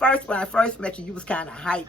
when I first met you, you was kind of hype.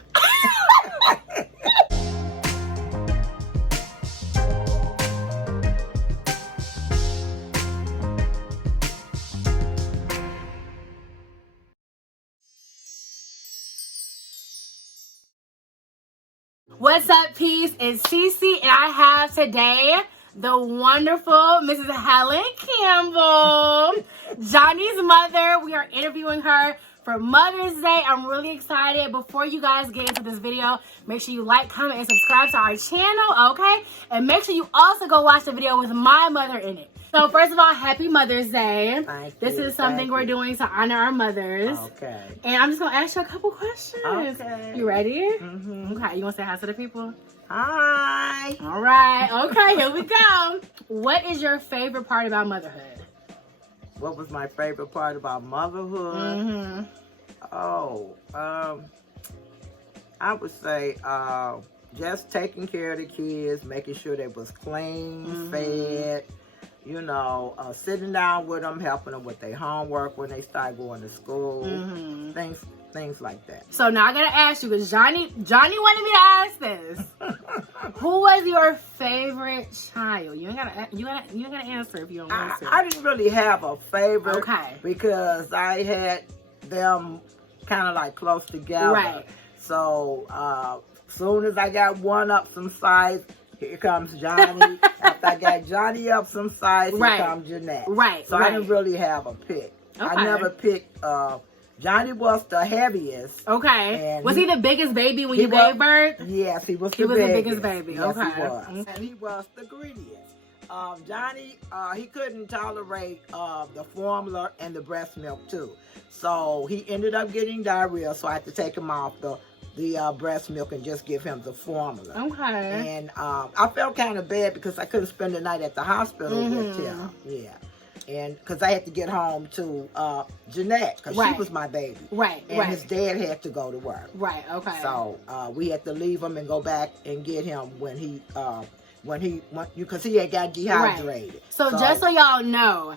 What's up, peace? It's Cece, and I have today the wonderful Mrs. Helen Campbell, Johnny's mother. We are interviewing her for Mother's Day. I'm really excited. Before you guys get into this video, make sure you like, comment, and subscribe to our channel, okay? And make sure you also go watch the video with my mother in it. So first of all, happy Mother's Day. This is something we're doing to honor our mothers. Okay. And I'm just going to ask you a couple questions. Okay. You ready? Mm-hmm. Okay, you want to say hi to the people? Hi. All right. Okay, here we go. What is your favorite part about motherhood? What was my favorite part about motherhood? Mm-hmm. Oh, I would say just taking care of the kids, making sure they was clean, fed, you know, sitting down with them, helping them with their homework when they start going to school, things like that. So now I gotta ask you, because Johnny wanted me to ask this. Who was your favorite child? You ain't gotta answer if you don't want to. I didn't really have a favorite, Okay, because I had them kind of like close together. Right. So soon as I got one up some size, here comes Johnny. After I got Johnny up some size, here comes Jeanette. Right. So I didn't really have a pick. Okay. I never picked. Johnny was the heaviest. Okay. And Was he the biggest baby when you gave birth? Yes, he was. He was the biggest baby. Yes, Okay. he was. And he was the greediest. Johnny, he couldn't tolerate the formula and the breast milk too. So he ended up getting diarrhea. So I had to take him off the breast milk and just give him the formula. Okay. And I felt kind of bad because I couldn't spend the night at the hospital with him. Yeah. And because I had to get home to Jeanette, because she was my baby. Right. And his dad had to go to work. Right. Okay. So we had to leave him and go back and get him when he because he had got dehydrated. Right. So just so y'all know,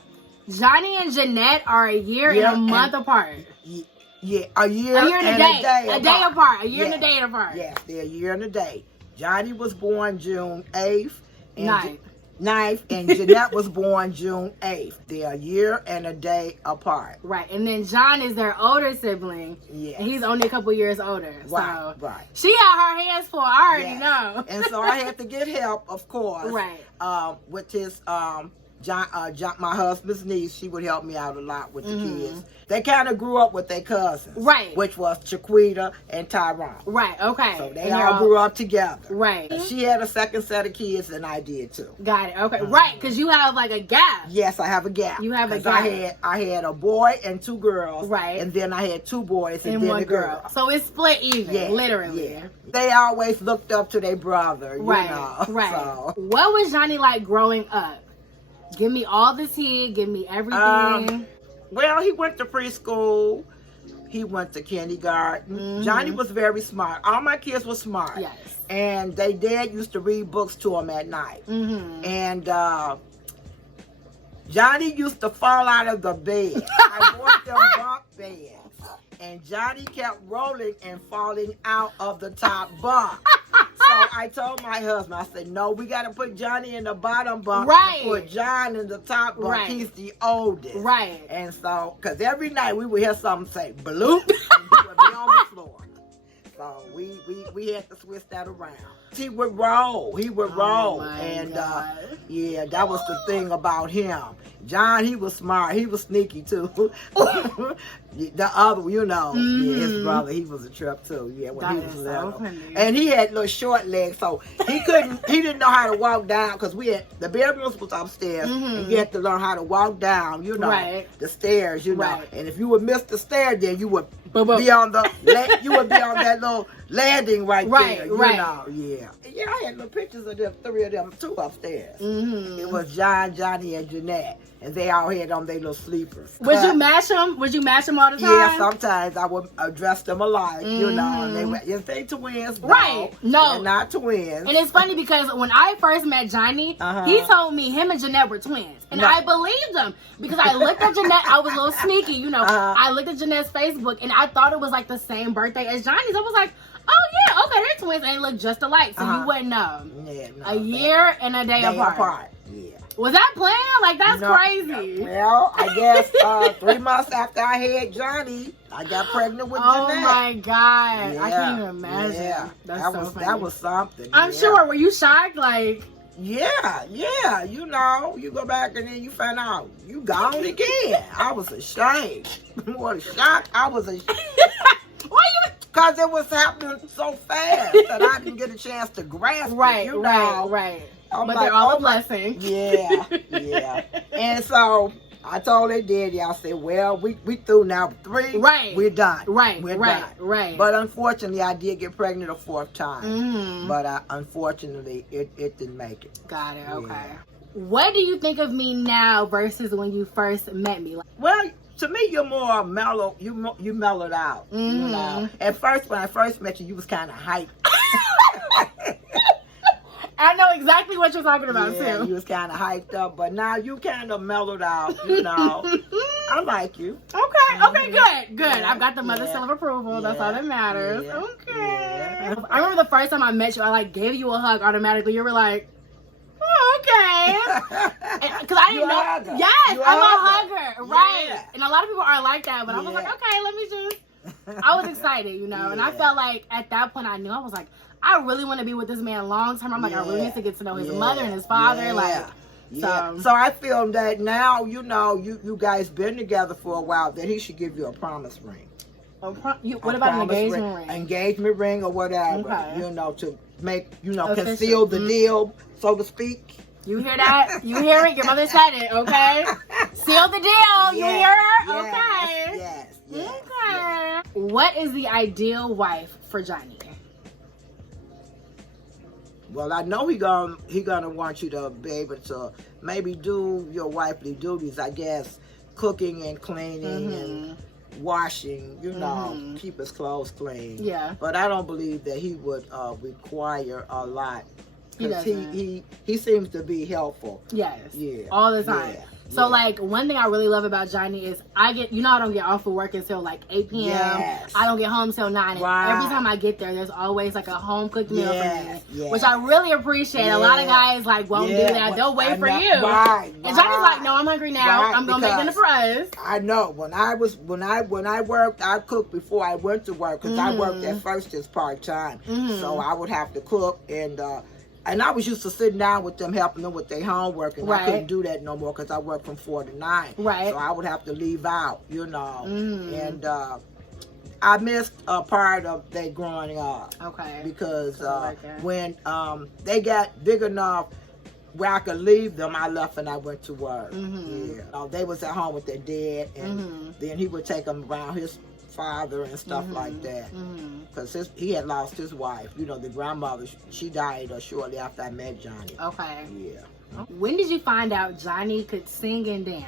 Johnny and Jeanette are a year and a month apart. Yeah, a year and a day. A day apart. A year and a day apart. Yes, they're a year and a day. Johnny was born June 8th. And 9th, and Jeanette was born June 8th. They're a year and a day apart. Right, and then John is their older sibling. Yeah. And he's only a couple years older. Right, so right. She had her hands full, I already know. And so I had to get help, of course. Right. With his my husband's niece, she would help me out a lot with the kids. They kind of grew up with their cousins. Right. Which was Chiquita and Tyrone. Right, okay. So they all grew up together. Right. She had a second set of kids and I did too. Got it, okay. Right, because you have like a gap. Yes, I have a gap. You have a gap. I had a boy and two girls. Right. And then I had two boys and then one a girl. So it's split even, literally. Yeah. They always looked up to their brother, you know. Right. So. What was Johnny like growing up? Give me all the tea. Give me everything. Well, he went to preschool. He went to kindergarten. Johnny was very smart. All my kids were smart. Yes. And their dad used to read books to them at night. And Johnny used to fall out of the bed. I bought them bunk beds. And Johnny kept rolling and falling out of the top bunk. So I told my husband, I said, no, we got to put Johnny in the bottom bunk. Right. And put John in the top bunk. Right. He's the oldest. Right. And so, because every night we would hear something say, bloop, and he would be on the floor. So we had to switch that around. He would roll. And yeah, that was the thing about him. John, he was smart. He was sneaky too. The other, you know, his brother, he was a trip too. Yeah, when he was little. And he had little short legs, so he didn't know how to walk down because the bedrooms was upstairs, and you had to learn how to walk down, you know, the stairs, you know. And if you would miss the stair, then you would be on that landing right there. You right. know, yeah. Yeah, I had little pictures of them, 3 of them, 2 upstairs. Mm-hmm. It was John, Johnnie, and Jeanette. And they all had on their little sleepers. Would you match them? Would you match them all the time? Yeah, sometimes I would dress them alike, you know. And they were, yes, they twins. Right. No. They're not twins. And it's funny because when I first met Johnnie, he told me him and Jeanette were twins. And I believed him because I looked at Jeanette. I was a little sneaky, you know. I looked at Jeanette's Facebook and I thought it was like the same birthday as Johnnie's. I was like, oh yeah, okay, they're twins and they look just alike. So you wouldn't know. Yeah, no, a year and a day apart. Yeah. Was that planned? Like, that's crazy. Well, I guess 3 months after I had Johnnie, I got pregnant with Jeanette. Oh my God. Yeah. I can't even imagine. Yeah. That was something. I'm sure. Were you shocked? Like, yeah. You know, you go back and then you find out you gone again. I was ashamed. What a shock. I was ashamed. Why you? Because it was happening so fast that I didn't get a chance to grasp it, you know. Right. I'm but like, they're all a blessing. Yeah. And so I told their daddy, I said, well, we through now 3. Right. We're done. We're done. Right. But unfortunately, I did get pregnant a 4th time. But unfortunately, it didn't make it. Got it. Okay. Yeah. What do you think of me now versus when you first met me? Well, to me, you're more mellow. You mellowed out. You know. At first, when I first met you, you was kind of hyped. I know exactly what you're talking about, too. You was kind of hyped up, but now you kind of mellowed out, you know. I like you. Okay, good. Yeah. I've got the mother seal of approval. That's all that matters. Yeah. Okay. Yeah. I remember the first time I met you, I gave you a hug automatically. You were like, oh, okay. Because I didn't know. Yes, I'm a hugger. Right. Yeah. And a lot of people are like that, but I was like, okay, let me just. I was excited, you know. And I felt like at that point I knew, I was like, I really want to be with this man long term. I'm like, I really need to get to know his mother and his father. So I feel that now, you know, you guys been together for a while, that he should give you a promise ring. What about an engagement ring? Engagement ring or whatever, okay. You know, to make, conceal the deal, so to speak. You hear that? You hear it? Your mother said it, okay? Seal the deal. You hear her? Okay. Yes. Okay. What is the ideal wife for Johnnie? Well, I know he gonna want you to be able to maybe do your wifely duties. I guess cooking and cleaning and washing. You know, keep his clothes clean. Yeah. But I don't believe that he would require a lot. Because he seems to be helpful. Yes. Yeah. All the time. Yeah. So one thing I really love about Johnnie is I don't get off of work until 8 p.m. Yes. I don't get home till 9. Right. And every time I get there, there's always a home cooked meal for me, Yes. which I really appreciate. A lot of guys won't do that. They'll wait for you. Right. And Johnnie's like, no, I'm hungry now. Right, I'm gonna make dinner for us. I know. When I worked, I cooked before I went to work because I worked at first just part time. So I would have to cook and I was used to sitting down with them, helping them with their homework, and I couldn't do that no more because I worked from 4 to 9. Right. So I would have to leave out, and I missed a part of their growing up. Okay. Because when they got big enough where I could leave them, I left and I went to work. Yeah. They was at home with their dad, and then he would take them around his father and stuff like that, because he had lost his wife. The grandmother, she died shortly after I met Johnnie. Okay. Yeah. When did you find out Johnnie could sing and dance?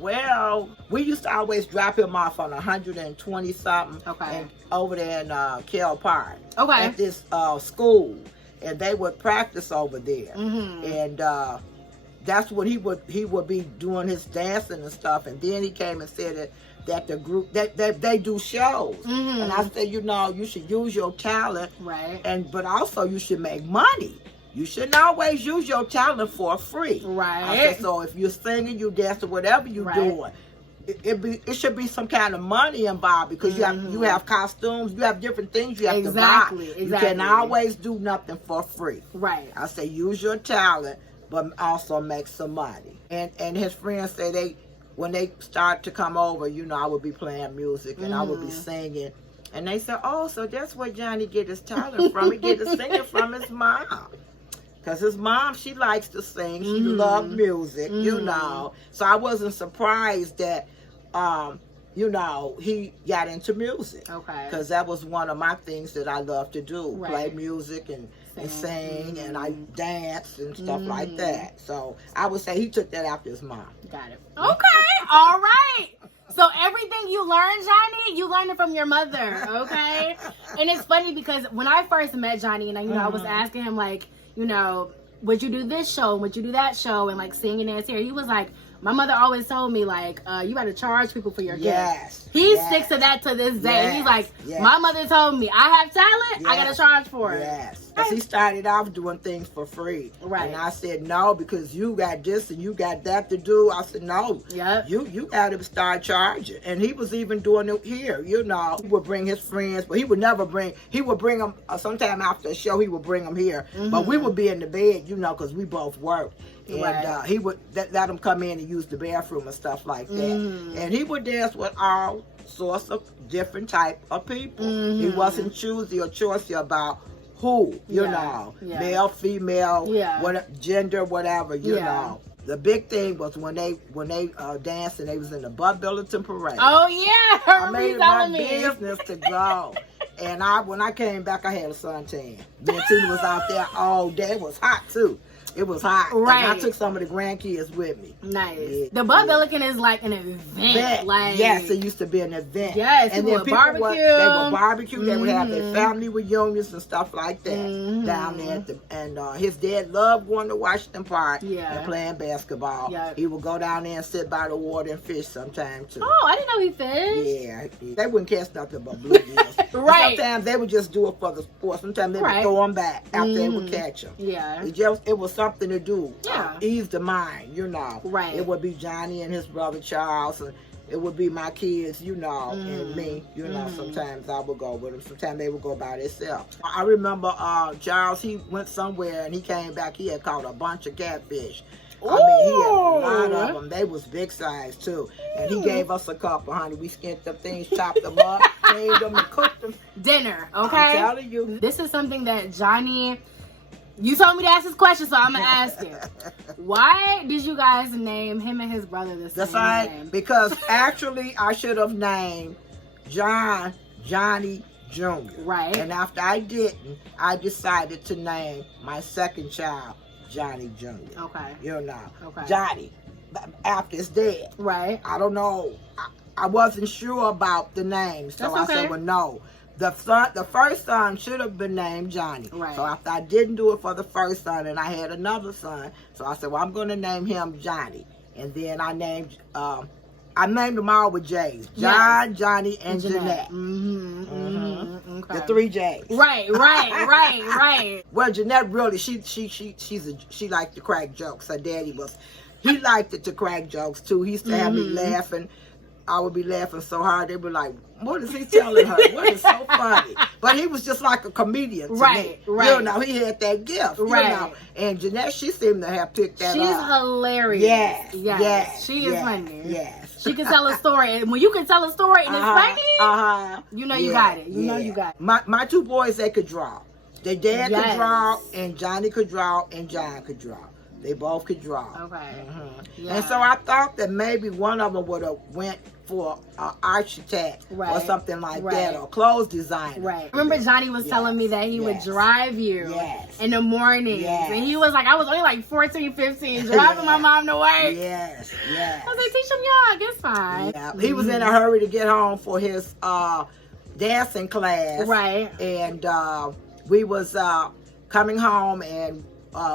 Well, we used to always drop him off on 120 something. Okay. And over there in Kell Park. Okay. At this school, and they would practice over there, and that's when he would be doing his dancing and stuff. And then he came and said that the group that they do shows, and I said, you should use your talent, right? But also you should make money. You shouldn't always use your talent for free, right? I said, so if you're singing, you dancing, whatever you're doing, it should be some kind of money involved, because you have costumes, you have different things you have to buy. Exactly. You can always do nothing for free, right? I say use your talent, but also make some money. And his friends say when they start to come over, I would be playing music and I would be singing. And they said, oh, so that's where Johnnie get his talent from. He get his singing from his mom. Because his mom, she likes to sing. She loves music, So I wasn't surprised that you know, he got into music. Okay. Because that was one of my things that I love to do. Right. Play music and sing, and I danced and stuff like that. So I would say he took that after his mom. Got it. Okay. All right. So everything you learned, Johnnie, you learned it from your mother, okay? And it's funny because when I first met Johnnie, and I was asking him, like, you know, would you do this show? Would you do that show? And like singing and here, he was like, my mother always told me, like, you got to charge people for your gifts. He sticks to that to this day. He's like, my mother told me, I have talent, I got to charge for it. Yes. Because he started off doing things for free. Right. And I said, no, because you got this and you got that to do. I said, no. Yep. You got to start charging. And he was even doing it here, you know. He would bring his friends, but he would never bring, he would bring them, sometime after the show, he would bring them here. But we would be in the bed, you know, because we both worked. And he would let them come in and use the bathroom and stuff like that. And he would dance with all sorts of different type of people. He wasn't choosy or choosy about who, you know, male, female, what gender, whatever, you know. The big thing was when they danced and they was in the Bud Billiton Parade. Oh yeah, I made it my business to go. And when I came back, I had a suntan. Me and Tina was out there all day. It was hot too. It was hot. Right. And I took some of the grandkids with me. Nice. Yeah. The Bud Billiken is like an event. Like, yes, it used to be an event. Yes, and then people barbecue. They would barbecue. They would have their family reunions and stuff like that down there. And his dad loved going to Washington Park and playing basketball. Yep. He would go down there and sit by the water and fish sometime too. Oh, I didn't know he fished. Yeah. They wouldn't catch nothing but bluegills. Right. Sometimes they would just do it for the sport. Sometimes they would throw them back after they would catch them. Yeah. It was something to do. Ease the mind, you know. Right. It would be Johnnie and his brother Charles, and it would be my kids, you know, and me, you know. Sometimes I would go with them. Sometimes they would go by themselves. I remember Charles, he went somewhere and he came back. He had caught a bunch of catfish. I mean, he had a lot of them. They was big size too. And he gave us a couple, honey. We skinned the things, chopped them up, made them and cooked them. Dinner, okay? I'm telling you. This is something that Johnnie, you told me to ask this question, so I'm going to ask you. Why did you guys name him and his brother the same name? Because actually I should have named Johnnie Jr. Right. And after I didn't, I decided to name my second child Johnnie Jr. Okay. You know. Okay. Johnnie. After his dad. Right. I don't know. I wasn't sure about the name. So I said, well, no. The first son should have been named Johnnie. Right. So after I didn't do it for the first son and I had another son, so I said, well, I'm going to name him Johnnie. And then I named them all with J's. John, Johnnie, and Jeanette. Okay. The 3 J's. Right. Well, Jeanette really, she liked to crack jokes. Her daddy he liked it to crack jokes too. He used to have me laughing. I would be laughing so hard, they'd be like, what is he telling her? What is so funny? But he was just like a comedian to me. Right. You know, he had that gift. Right. You know? And Jeanette, she seemed to have picked that up. She's hilarious. Yes. She is funny. Yes. She can tell a story. And when you can tell a story and it's funny, you know you got it. You know you got it. My 2 boys, they could draw. Their dad could draw, and Johnnie could draw, and John could draw. They both could draw. Okay. And so I thought that maybe one of them would have went for an architect or something like that, or clothes designer. Right. Remember Johnnie was telling me that he would drive you in the mornings. And he was like, I was only like 14, 15, driving my mom to work. Yes. I was like, teach him young, it's fine. Yeah. He was in a hurry to get home for his dancing class. Right. And we was coming home, and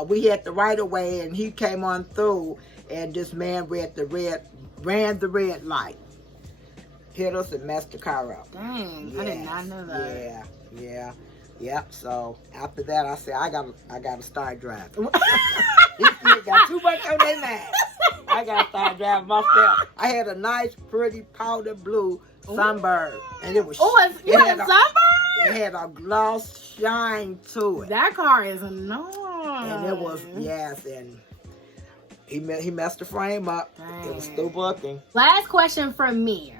we had the right of way, and he came on through, and this man ran the red light, hit us and messed the car up. Dang, I did not know that. Yeah. So after that, I said, I gotta start driving. These kids got too much on their mind. I gotta start driving myself. I had a nice, pretty powder blue Sunbird, and it was. You had a Sunbird? It had a gloss shine to it. That car is annoying. And it was, and he messed the frame up. Dang. It was still working. Last question from me.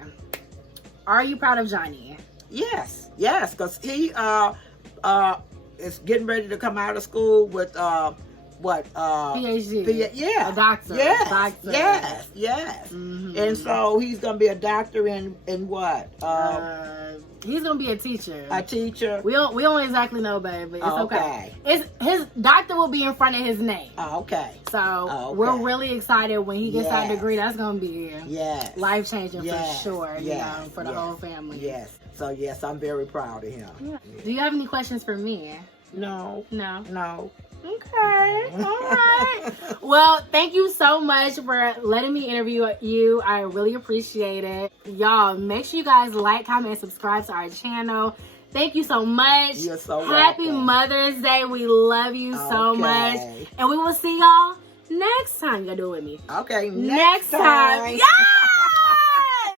Are you proud of Johnnie? Yes, because he is getting ready to come out of school with what? PhD. Yeah. A doctor. Yes. Doctor. Yes. And so he's gonna be a doctor in what? He's gonna be a teacher. A teacher. We don't exactly know, babe, but it's okay. His doctor will be in front of his name. Okay. So we're really excited when he gets that degree. That's gonna be life changing for sure. You know, for the whole family. Yes. So yes, I'm very proud of him. Yeah. Do you have any questions for me? No. Okay. All right. Well, thank you so much for letting me interview you. I really appreciate it. Y'all, make sure you guys like, comment, and subscribe to our channel. Thank you so much. You're so Happy welcome. Mother's Day. We love you so much. And we will see y'all next time. You gotta do it with me. Okay. Next time. Yeah!